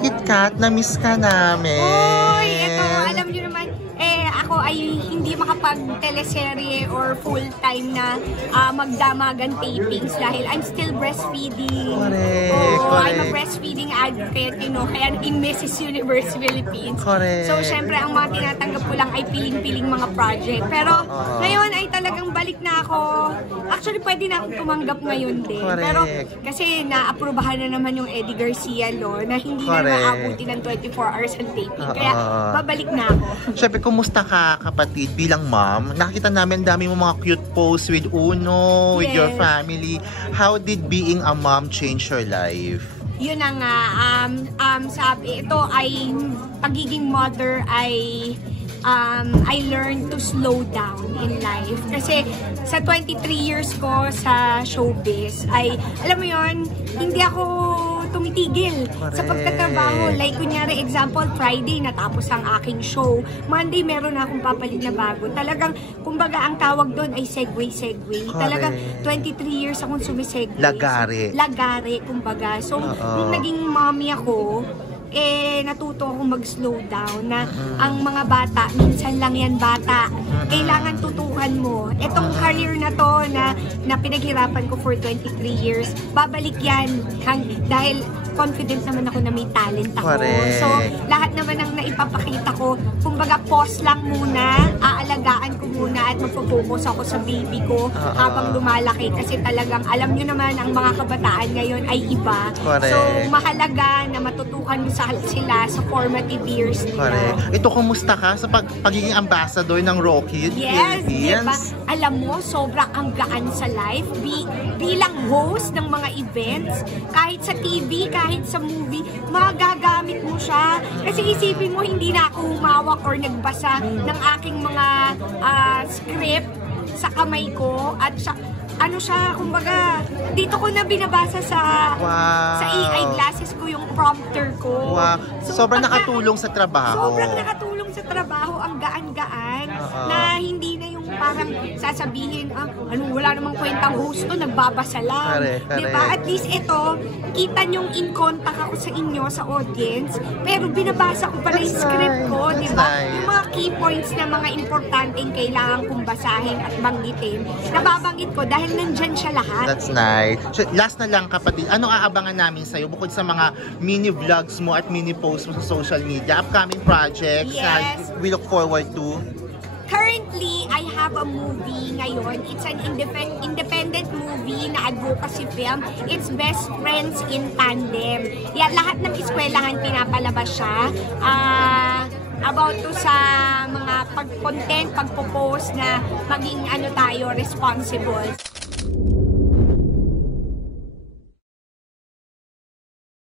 KitKat, na-miss ka namin. Uy, ito, alam niyo naman, ako ay hindi makapag-teleserye or full-time na magdamagan tapings dahil I'm still breastfeeding. Correct. I'm a breastfeeding advocate, you know, kaya naging Mrs. Universe Philippines. Correct. So, syempre, ang mga tinatanggap ko lang ay piling-piling mga project. Pero, ngayon ay talagang balik na ako. Actually, pwede na akong tumanggap ngayon din. Correct. Pero, kasi na-aprobahan na naman yung Eddie Garcia law na hindi na naabuti ng 24 hours ang taping. Kaya, babalik na ako. Syempre, kumusta ka, kapatid, bilang mom? Nakita namin dami mo mga cute posts with Uno, with your family. How did being a mom change your life? Yun na nga, sabi, ito ay, pagiging mother ay, I learned to slow down in life. Kasi sa 23 years ko sa showbiz, ay, alam mo yun, hindi ako tumitigil sa pagtatrabaho. Like, kunyari, example, Friday, natapos ang aking show. Monday, meron na akong papalit na bago. Talagang, kumbaga, ang tawag doon ay segue. Talagang, 23 years akong sumisegue. Lagare, kumbaga. So, nung naging mommy ako, natuto akong mag-slow down na ang mga bata, minsan lang yan bata, kailangan tutukan mo. Itong career na to na pinaghirapan ko for 23 years, babalik yan dahil confident naman ako na may talent ako. So, lahat naman ang naipapakita ko, kumbaga pause lang muna, aalagaan ko muna at magpo-focus ako sa baby ko habang lumalaki kasi talagang alam nyo naman ang mga kabataan ngayon ay iba. So, mahalaga na matutukan mo sila sa formative years nila. Ito, kumusta ka sa pagiging ambassador ng Rocky Yes, Philippines? diba? Alam mo, sobrang ang gaan sa life. Bilang host ng mga events, kahit sa TV, kahit sa movie, magagamit mo siya. Kasi isipin mo, hindi na ako humawak or nagbasa ng aking mga script sa kamay ko at sa ano siya, kumbaga, dito ko na binabasa sa AI glasses ko yung prompter ko. So, sobrang nakatulong sa trabaho. Sobrang nakatulong sa trabaho, ang gaan-gaan, na hindi na yung parang sasabihin, wala namang kwentang host to, nagbabasa lang. Diba? At least ito, kita nyong in contact ako sa inyo, sa audience, pero binabasa ko pala yung script ko, diba? Yung mga key points na mga importanteng kailangan kong basahin at banggitin, nababanggit ko dahil nandyan siya lahat. That's nice. So, last na lang, kapatid, ano aabangan namin sa'yo bukod sa mga mini vlogs mo at mini posts mo sa social media, upcoming projects na we look forward to? Currently, I have a movie ngayon. It's an independent movie na advocacy film. It's Best Friends in Tandem. Yan, lahat ng eskwelahan pinapalabas siya. About to sa mga pag-content, pag-post na maging responsible.